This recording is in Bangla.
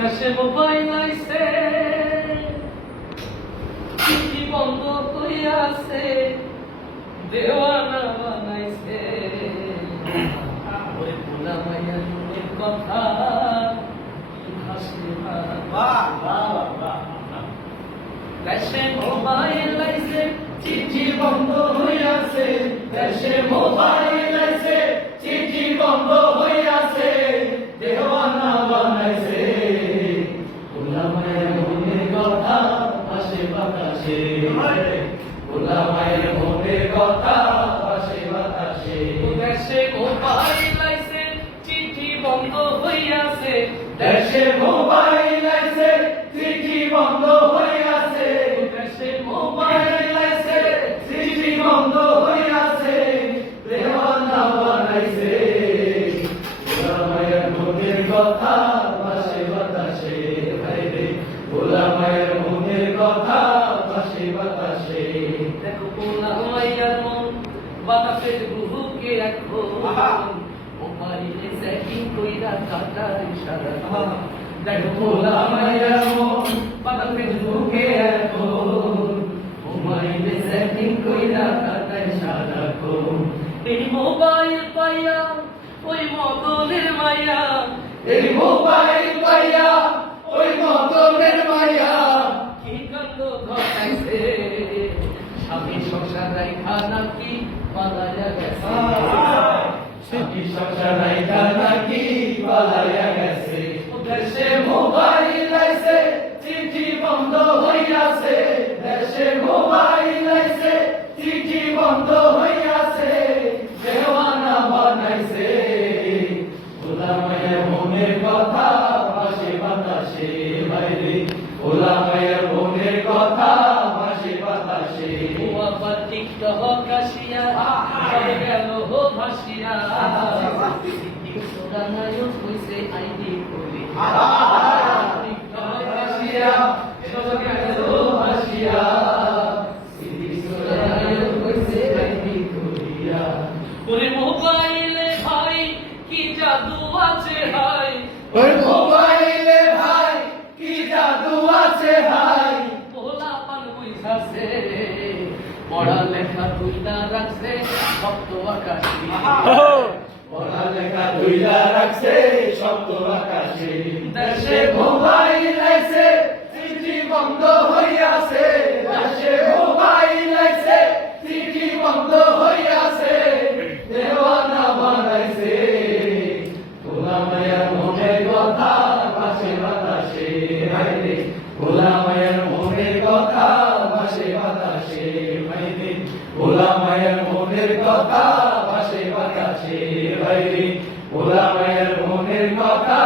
দেশে মোবাইল আইছে চিঠি বন্ধ কইয়াছে দেওয়ানা বানাইছে ওই পোলা মাইয়ার মনের কথা হাসি দেশে মোবাইল আইছে চিঠি বন্ধ হইয়াছে দেশে মোবাইল আইছে চিঠি বন্ধ হইয়াছে দেওয়ানা বানাইছে পোলা মায়ের মনের কথা হাসে বাতাসে পোলা মায়ের মনের কথা হাসে বাতাসে দেশে মোবাইল আইছে চিঠি বন্ধ হইয়াছে দেশে মোবাইল আইছে চিঠি বন্ধ হইয়াছে দেশে মোবাইল আইছে চিঠি বন্ধ হইয়াছে দেওয়ানা বানাইছে পোলা মায়ের মনের কথা হাসে বাতাসে ভাইরে পোলা মায়ের মনের কথা হাসে বাতাসে দেখো পোলা মায়ের মন বাতাসে রুহুকে রাখো মোবাইলে সেটিং কইরা কাটার ইশারা দেখো পোলা মায়ের মন বাতাসে রুহুকে রাখো মোবাইলে সেটিং কইরা কাটার ইশারা কো এই মোবাইল পাইয়া ওই মদনের মাইয়া এই মোবাইল পাইয়া ওই মদনের মাইয়া কি কাণ্ড ঘটাইছে স্বামী সংসার রাইখা নাকি পালাইয়া গেছে স্বামী সংসার রাইখা নাকি পালাইয়া গেছে দেশে মোবাইল আইছে চিঠি বন্ধ হইয়াছে দেশে মোবাইল আইছে চিঠি বন্ধ হইয়াছে দেওয়ানা বানাইছে পোলা মায়ের মনের কথা হাসে বাতাসে বাইরে পোলা মায়ের মনের কথা হাসে বাতাসে ও আবার টিকটক আসিয়া সবে গেল হো ভাসিয়া সোনা নায়ক হইছে আইডি করি টিকটক আসিয়া সবে গেল হো ভাসিয়া সোনা নায়ক হইছে আইডি করিয়া ওরে মোবাইলে ভাই কি জাদু আছে ভাই ওই মোবাইলে ভাই কি জাদু আছে ভাই পোলা পান বুঝাছে পড়ালেখা তুইলা রাখছে শব্দ আকাশে পড়ালেখা তুইলা রাখছে শব্দ আকাশে দেশে মোবাইল আইছে চিঠি বন্ধ হইয়াছে দেশে মোবাইল আইছে চিঠি বন্ধ হইয়াছে দেওয়ানা বানাইছে পোলা মায়ের মনের কথা ভাসে বাতাসে ভাইরে পোলা মায়ের মনের কথা ভাসে বাতাসে ভাইরে পোলা মায়ের মনের কথা ভাসে বাতাসে ভাইরে পোলা মায়ের মনের কথা